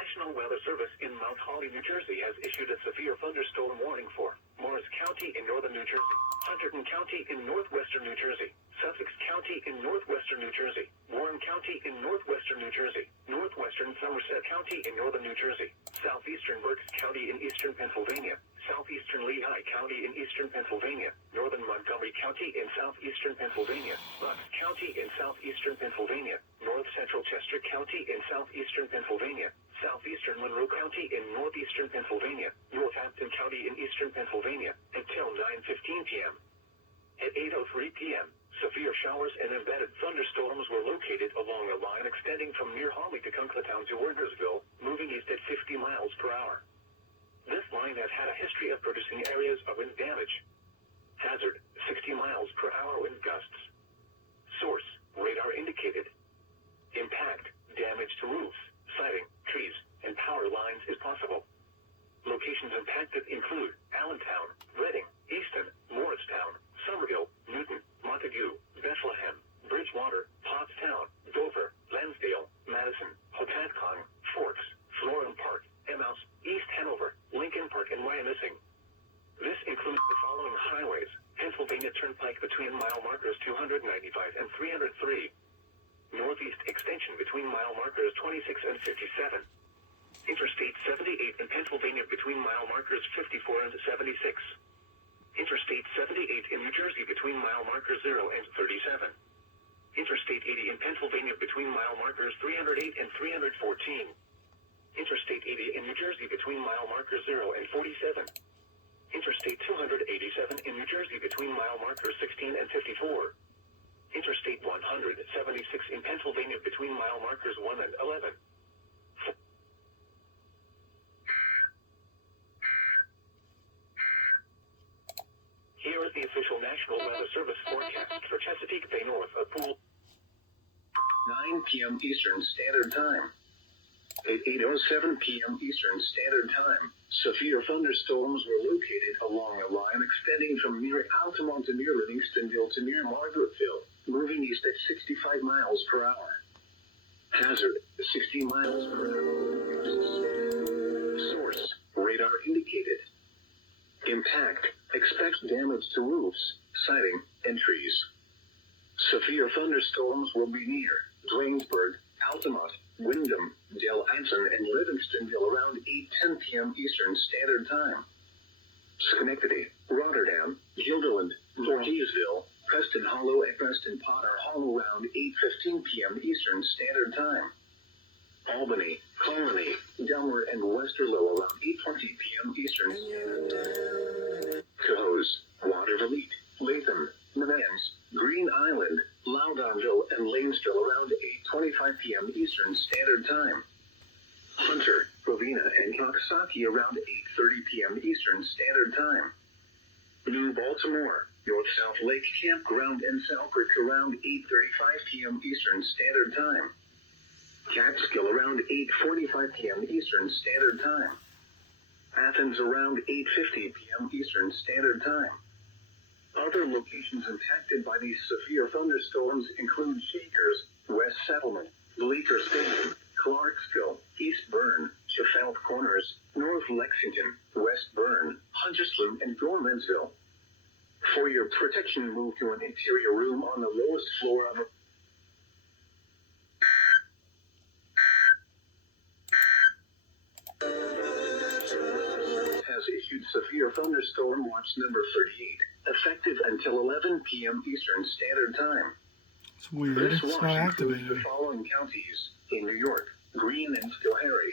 National Weather Service in Mount Holly, New Jersey has issued a severe thunderstorm warning for Morris County in northern New Jersey, Hunterdon County in northwestern New Jersey, Sussex County in northwestern New Jersey, Warren County in northwestern New Jersey, northwestern Somerset County in northern New Jersey, southeastern Berks County in eastern Pennsylvania, southeastern Lehigh County in eastern Pennsylvania, northern Montgomery County in southeastern Pennsylvania, Bucks County in southeastern Pennsylvania, north central Chester County in southeastern Pennsylvania, southeastern Monroe County in northeastern Pennsylvania, Northampton County in eastern Pennsylvania, until 9:15 p.m. At 8:03 p.m., severe showers and embedded thunderstorms were located along a line extending from near Holly to Kunklatown to Wergersville, moving east at 50 miles per hour. This line has had a history of producing areas of wind damage. Hazard, 60 miles per hour wind gusts. Source, radar indicated. Impact, damage to roofs, siding, trees, and power lines is possible. Locations impacted include Allentown, Reading, Easton, Morristown, Somerville, Newton, Montague, Bethlehem, Bridgewater, Pottstown, Dover, Lansdale, Madison, Hopatcong, Forks, Florham Park, Emmaus, East Hanover, Lincoln Park, and Wyomissing. This includes the following highways: Pennsylvania Turnpike between mile markers 295 and 303. Northeast extension between mile markers 26 and 57. Interstate 78 in Pennsylvania between mile markers 54 and 76. Interstate 78 in New Jersey between mile markers 0 and 37. Interstate 80 in Pennsylvania between mile markers 308 and 314. Interstate 80 in New Jersey between mile markers 0 and 47. Interstate 287 in New Jersey between mile markers 16 and 54. Interstate 176 in Pennsylvania between mile markers 1 and 11. Here is the official National Weather Service forecast for Chesapeake Bay north of Pool. 9 p.m. Eastern Standard Time. At 8:07 p.m. Eastern Standard Time, severe thunderstorms were located along a line extending from near Altamont to near Livingstonville to near Margaretville, moving east at 65 miles per hour. Hazard, 60 miles per hour. Source, radar indicated. Impact, expect damage to roofs, siding, and trees. Severe thunderstorms will be near Drainsburg, Altamont, Wyndham, Del Anson, and Livingstonville around 8:10 p.m. Eastern Standard Time. Schenectady, Rotterdam, Guilderland, Voorheesville, Preston Hollow, and Preston Potter Hollow around 8:15 p.m. Eastern Standard Time. Albany, Colony, Delmer, and Westerlo around 8:20 p.m. Eastern Standard Time. Cohoes, Waterville, Latham, Manans, Green Island, Loudonville, and Lanesville around 8:25 p.m. Eastern Standard Time. Hunter, Ravenna, and Coxsackie around 8:30 p.m. Eastern Standard Time. New Baltimore, North-South Lake Campground, and Selkirk around 8:35 p.m. Eastern Standard Time. Catskill around 8:45 p.m. Eastern Standard Time. Athens around 8:50 p.m. Eastern Standard Time. Other locations impacted by these severe thunderstorms include Shakers, West Settlement, Bleecker Stadium, Clarksville, East Bern, Sheffield Corners, North Lexington, West Bern, Huntersville, and Gormansville. For your protection, move to an interior room on the lowest floor of a has issued severe thunderstorm watch number 38, effective until 11 p.m. Eastern Standard Time. It's weird. This It's watch not includes activated. the following counties in New York: Greene and Schoharie,